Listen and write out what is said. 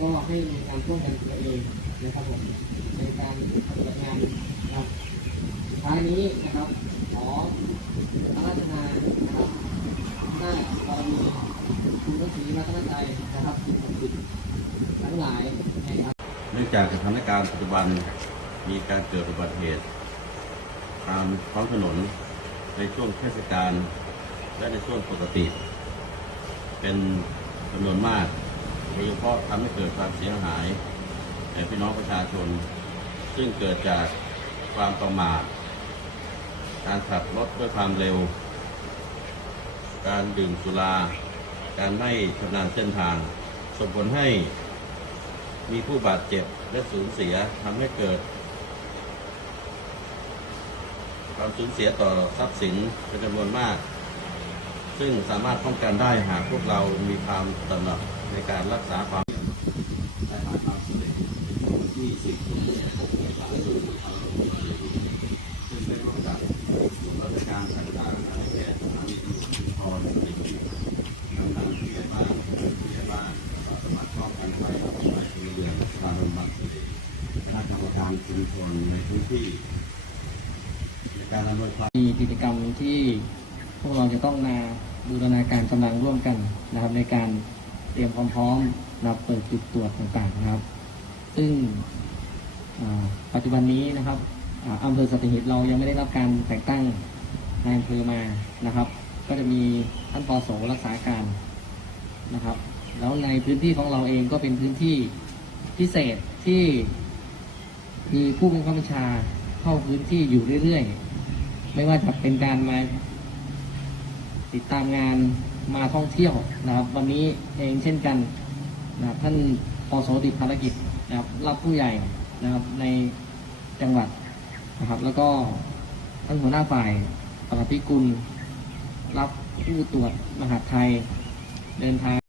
ก็ให้มีการป้องกันตัวเองนะครับผมในการปฏิบัติงานนะครับท้ายนี้นะครับขอพระราชทานนะครับหน้าบารมีคุณพระศรีรัตนตรัยนะครับสิ่งศักดิ์สิทธิ์ทั้งหลายนะครับเนื่องจากสถานการณ์ปัจจุบันมีการเกิดอุบัติเหตุตามท้องถนนในช่วงเทศกาลและในช่วงปกติ เป็นจำนวนมาก โดยเฉพาะทำให้เกิดความเสียหายแก่พี่น้องประชาชน ซึ่งเกิดจากความประมาทการขับรถด้วยความเร็ว การดื่มสุรา การไม่ชำนาญเส้นทาง ส่งผลให้มีผู้บาดเจ็บและสูญเสียทำให้เกิด ความสูญเสียต่อทรัพย์สินเป็นจำนวนมาก ซึ่งสามารถป้องกันได้หากพวกเรามีความตระหนัก ในการรักษาความได้ผ่านความสำเร็จในวันที่10ถึง16เมษายนซึ่งได้ร่วมกับส่วนราชการต่างๆในแพทย์สถานีตำรวจภูธรนกำนันผู้ใหญ่บ้านผู้ใหญ่บ้านสมัครป้องกันภัยฝ่ายพลเรือนสถาบันบางสิริคณะกรรมการชุมชนในพื้นที่ในการอำนวยความมีกิจกรรมที่พวกเราจะต้องมาบูรณาการกำลังร่วมกันนะครับในการ เตรียมความพร้อมนะครับเปิดจุดตรวจต่างๆนะครับ ซึ่งปัจจุบันนี้นะครับอ่าอำเภอสัตหีบเรายังไม่ได้รับการแต่งตั้งนายอำเภอมานะครับ ก็จะมีท่านปโสรักษาการนะครับ แล้วในพื้นที่ของเราเองก็เป็นพื้นที่พิเศษที่มีผู้บังคับบัญชาเข้าพื้นที่อยู่เรื่อยๆ ไม่ว่าจะเป็นการมาติดตามงาน มาท่องเที่ยวนะครับ วันนี้เองเช่นกันนะครับท่านปอสติดภารกิจนะครับรับผู้ใหญ่นะครับในจังหวัดนะครับ แล้วก็ท่านหัวหน้าฝ่ายปฏิพิกุล รับผู้ตรวจมหาไทยเดินทาง